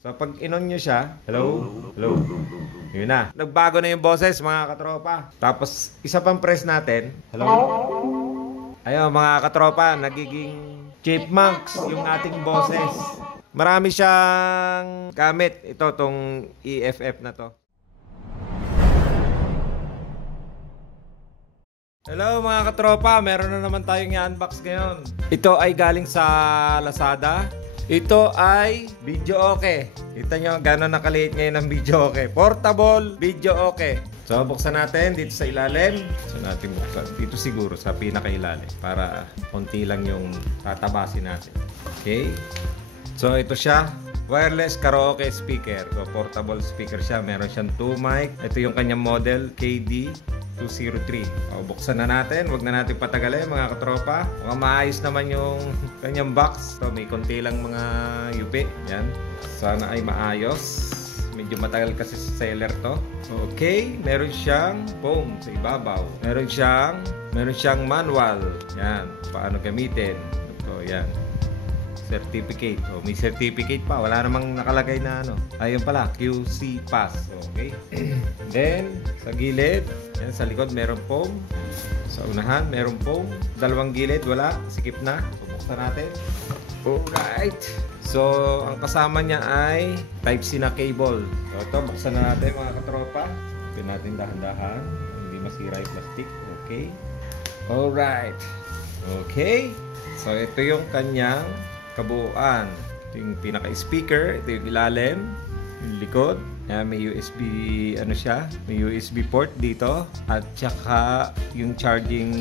So pag inon nyo siya, hello, hello, yun na. Nagbago na yung boses mga katropa. Tapos isa pang press natin, hello. Ayun mga katropa, nagiging chipmunks yung ating boses. Marami siyang gamit. Ito, tong EFF na to. Hello mga katropa, meron na naman tayong i-unbox ngayon. Ito ay galing sa Lazada. Ito ay video okay. Kita nyo gano'n nakaliit ngayon ang video okay. Portable video okay. So buksan natin dito sa ilalim. So natin buksan dito siguro sa pinakailalim para konti lang yung tatabasin natin. Okay. So ito siya, wireless karaoke speaker. So portable speaker siya. Meron siyang 2 mic. Ito yung kanyang model KD203. O, buksan na natin. Huwag na natin patagalin mga katropa. Mukhang maayos naman yung kanyang box. So may konti lang mga yupi. Yan. Sana ay maayos. Medyo matagal kasi sa seller to. Okay, meron siyang foam sa ibabaw. Meron siyang manual. Yan, paano gamitin. So, yan. Certificate. So, may certificate pa. Wala namang nakalagay na ano. Ayun pala, QC Pass. Okay. Then, sa gilid, yan, sa likod meron foam. Sa unahan, meron foam. Dalawang gilid, wala. Sikip na. So, buksan natin. Alright. So, ang kasama niya ay Type-C na cable. So, ito, buksan na natin mga katropa. Pin natin dahan-dahan. Hindi masira yung plastic. Okay. Alright. Okay. So, ito yung kanyang kabuuan. Ito yung pinaka-speaker. Ito yung ilalim. Yung likod. May USB, ano siya? May USB port dito. At saka yung charging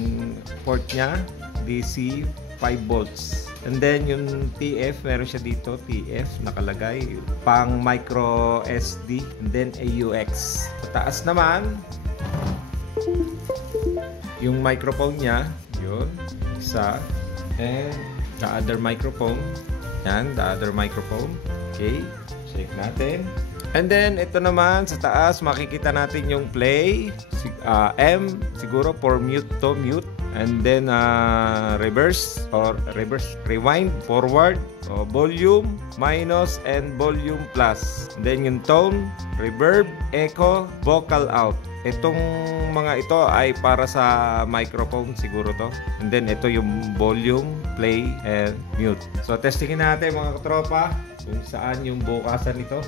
port niya. DC 5 volts. And then yung TF, meron siya dito, TF nakalagay, pang micro SD, and then AUX. Sa taas naman, yung microphone niya, yun, isa, and the other microphone, yan, the other microphone. Okay, check natin. And then, ito naman, sa taas, makikita natin yung play, M, siguro for mute to mute. And then reverse or rewind, forward, volume, minus, and volume plus. And then yung tone, reverb, echo, vocal out. Itong mga ito ay para sa microphone siguro to. And then ito yung volume, play, and mute. So testingin natin mga katropa kung saan yung bukasan nito.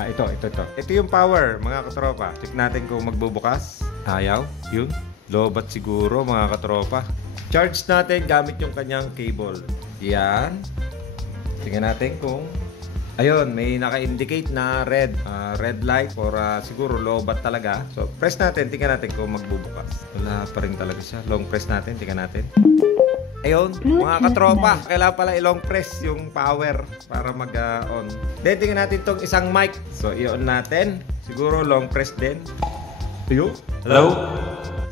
Ito. Ito yung power mga katropa. Check natin kung magbubukas. Ayaw, yun. Lobat siguro mga katropa. Charge natin gamit yung kanyang cable. Yan. Tingnan natin kung ayun, may naka-indicate na red light or siguro lobat talaga. So press natin, tingnan natin kung magbubukas. Wala pa rin talaga siya. Long press natin, tingnan natin. Ayun, mga katropa, kailangan pala i-long press yung power para mag-on. Then tingnan natin tong isang mic. So i-on natin. Siguro long press din. Ayun. Hello?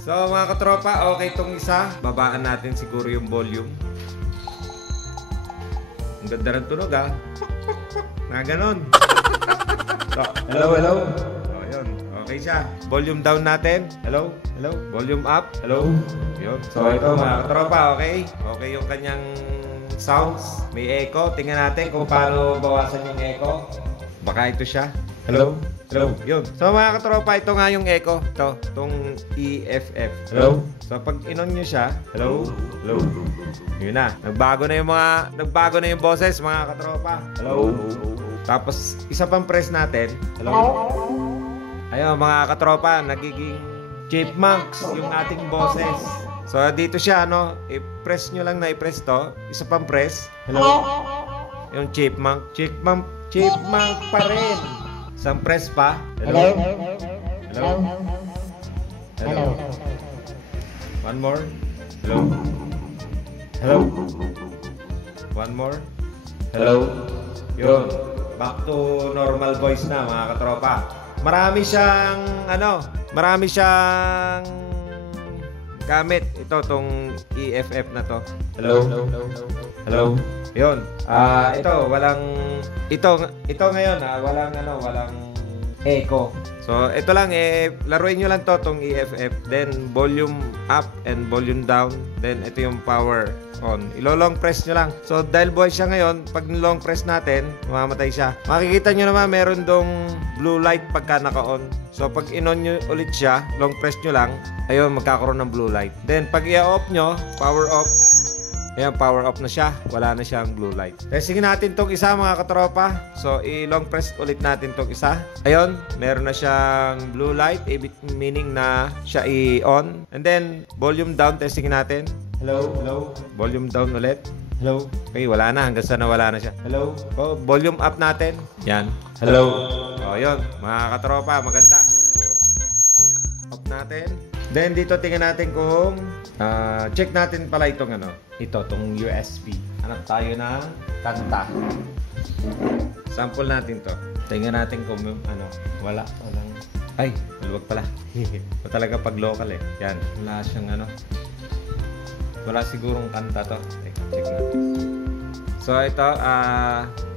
So mga katropa, okay itong isa. Babaan natin siguro yung volume. Ang ganda ng tunog na ganon. So, hello. So yun, okay siya. Volume down natin. Hello. Volume up. Hello. Yun. So ito mga katropa, okay. Okay yung kanyang sounds. May echo. Tingnan natin kung paano bawasan yung echo. Baka ito siya. Hello. Yun. So mga katropa, ito nga yung echo. Itong EFF. Hello. So pag inon nyo siya, hello. Yun na. Nagbago na yung boses mga katropa. Hello. Tapos isa pang press natin. Hello. Ayun mga katropa, nagiging chipmunks yung ating boses. So dito siya, no? I-press nyo lang na i-press to. Isa pang press. Hello. Yung chipmunk pa rin. Isang press pa. Hello. One more. Hello. One more. Hello. Yun. Back to normal voice na mga katropa. Marami siyang gamit. Ito tong EFF na to. Hello. Yun. Ito ngayon walang echo. So, ito lang, laruin nyo lang to, tong EFF. Then, volume up and volume down. Then, ito yung power on. Ilo-long press nyo lang. So, dahil buhay siya ngayon, pag long press natin, mamamatay siya. Makikita nyo naman, meron dong blue light pagka naka-on. So, pag in-on nyo ulit siya, long press nyo lang, ayun, magkakaroon ng blue light. Then, pag i-off nyo, power off, ayan, power off na siya. Wala na siyang blue light. Testingin natin tong isa, mga katropa. So, i-long press ulit natin tong isa. Ayun, meron na siyang blue light. Meaning na siya i-on. And then, volume down. Testingin natin. Hello, hello. Volume down ulit. Hello. Okay, wala na. Hanggang sana wala na siya. Hello. Oh, volume up natin. Yan. Hello. Oh, yun. Mga katropa, maganda. Off natin. Then, dito tingnan natin kung check natin pala itong itong USB. Hanap tayo ng kanta. Sample natin to. Tingnan natin kung walang ay, maluwag pala. O talaga pag local Yan, wala siyang wala sigurong kanta to. Check natin. So ito,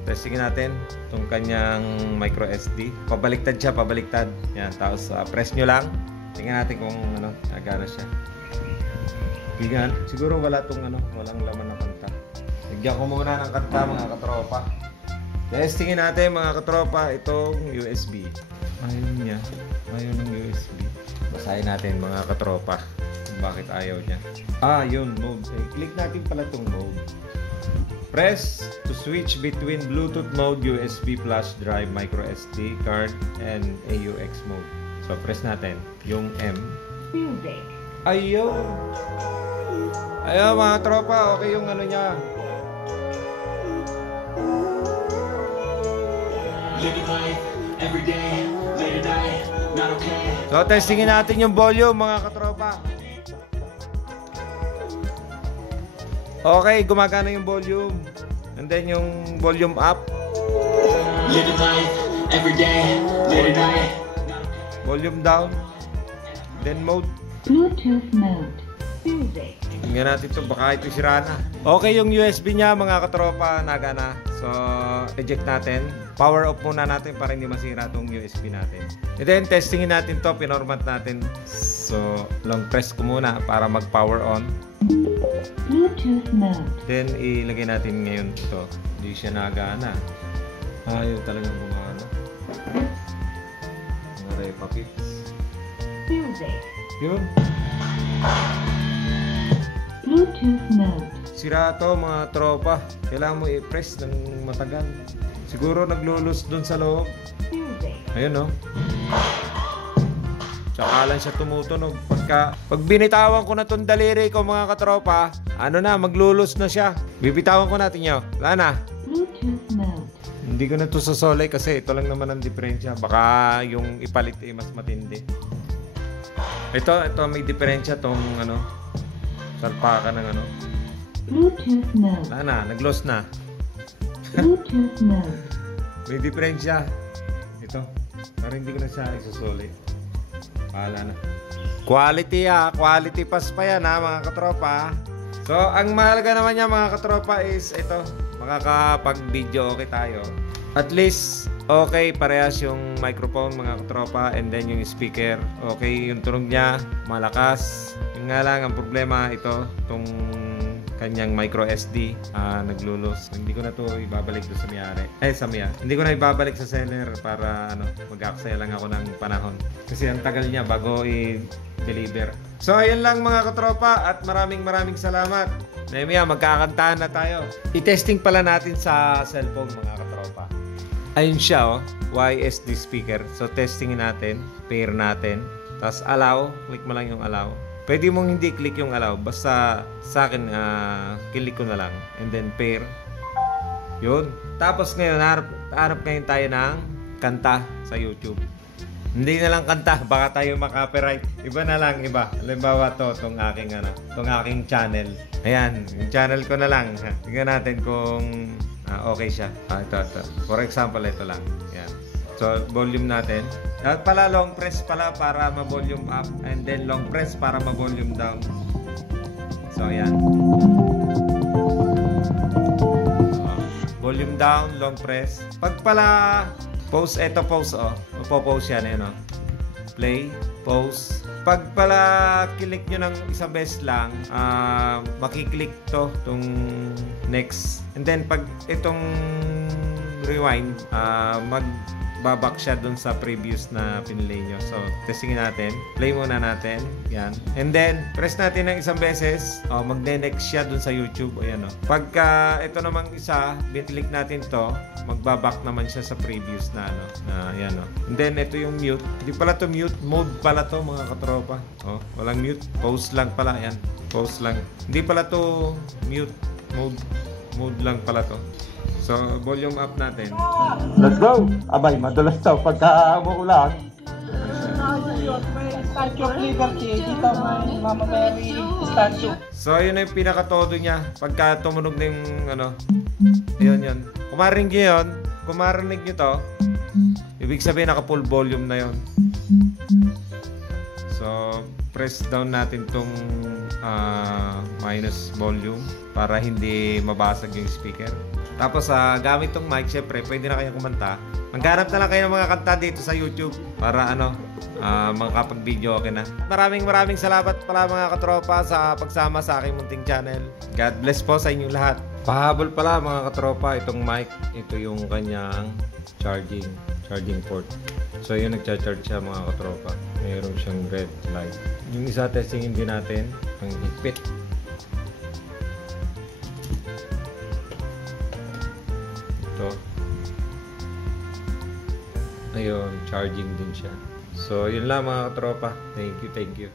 testingin natin itong kanyang micro SD. Pabaliktad siya, pabaliktad. Yan, tapos press nyo lang. Tingnan natin kung gano'n siya. Tingnan, siguro wala walang laman na kanta. Bigyan ko muna ng kanta, mga katropa. Testingin natin, mga katropa, itong USB. Ayaw niya. Ayaw ng USB. Basahin natin, mga katropa, kung bakit ayaw niya. Yun, mode. Click natin pala itong mode. Press to switch between Bluetooth mode, USB flash drive, micro SD card, and AUX mode. So, press natin yung M. Music. Ayun. Ayun, mga tropa. Okay yung niya. So, testingin natin yung volume, mga katropa. Okay, gumagana yung volume. And then yung volume up. Living life every day, late at night. Volume down. Then mode. Bluetooth mode. Music. Tingnan natin ito, baka ito sira na. Okay yung USB niya, mga katropa, nagana. So, eject natin. Power off muna natin para hindi masira itong USB natin. And then, testingin natin to, pinormat natin. So, long press ko muna para mag-power on. Bluetooth mode. Then, ilagay natin ngayon ito. Hindi siya nagana. Ayaw talagang bumana. Mga repa pips. Music. Yun. Bluetooth mode. Sira to, mga tropa. Kailangan mo i-press ng matagal. Siguro naglulus dun sa loob. Music. Ayun, no? Tsaka lang siya tumutunog. Pag binitawan ko na tong daliri ko, mga katropa, maglulus na siya. Bibitawan ko natin yun. Wala na. Bluetooth mode. Hindi ko na to sasolay kasi ito lang naman ang diferensya. Baka yung ipalit mas matindi. Ito may diferensya tong salpakan ng Bluetooth mode. Wala na, nag-loss na. Bluetooth mode. May diferensya. Ito, parang hindi ko na siya isusuli. Pahala na. Quality quality pass pa yan mga katropa. So, ang mahalaga naman niya, mga katropa, is ito, makakapag-video okay tayo. At least, okay, parehas yung microphone, mga katropa, and then yung speaker. Okay, yung tunog niya, malakas. Yung nga lang, ang problema, itong kanyang micro SD, naglulus. Hindi ko na to ibabalik doon sa may-ari. Sa Mia. Hindi ko na ibabalik sa seller para mag-aksaya lang ako ng panahon. Kasi ang tagal niya bago i-deliver. So, ayun lang, mga katropa, at maraming salamat. Mia, magkakantahan na tayo. I-testing pala natin sa cellphone, mga katropa. Ayun siya, YSD speaker. So, testingin natin, pair natin, tapos allow, click mo lang yung allow. Pwede mong hindi click yung allow, basta sa akin, click ko na lang. And then pair. Yun. Tapos ngayon, harap ngayon tayo ng kanta sa YouTube. Hindi na lang kanta, baka tayo makapiright. Iba na lang, iba. Halimbawa itong aking channel. Ayan, yung channel ko na lang. Tingnan natin kung okay siya. Ito. For example, ito lang. Ayan. So, volume natin. Dapat pala long press pala para ma-volume up, and then long press para ma-volume down. So, ayan. Volume down, long press. Pag pala pause, pause, mapo-pause yan, play, pause. Pag pala click nyo ng isang beses lang, makiklik to, itong next. And then pag itong rewind, magbabak siya dun sa previous na pinili nyo. So, testingin natin. Play muna natin. Yan. And then, press natin ng isang beses. Magne-next siya dun sa YouTube. Ayan o. Pagka ito namang isa, click natin to, magbabak naman siya sa previous na ano. Yan o. And then, ito yung mute. Hindi pala to mute. Mode pala to, mga katropa. Walang mute. Pause lang pala. Yan. Pause lang. Hindi pala to mute. Mode lang pala to. So, volume up natin. Let's go! Abay, madulas to pagka umuulan. May Statue of Liberty. Dito may Mama Mary statue. So, yun na yung pinaka-todo niya. Pagka tumunog na yung ano. Yun. Kung marinig nyo to, ibig sabihin naka-full volume na yun. So, press down natin tong minus volume para hindi mabasag yung speaker. Tapos, gamit tong mic, syempre, pwede na kayong kumanta. Maghanap na lang kayo ng mga kanta dito sa YouTube para makakapag-video okay na. Maraming salamat pala mga katropa sa pagsama sa aking munting channel. God bless po sa inyong lahat. Pahabol pala mga katropa, itong mic, ito yung kanyang charging port. So, yun nagcha-charge siya mga katropa. Mayroon siyang red light. Yung isa testingin din natin, ang higpit. Ito. Ayun, charging din siya. So, yun lang mga katropa. Thank you.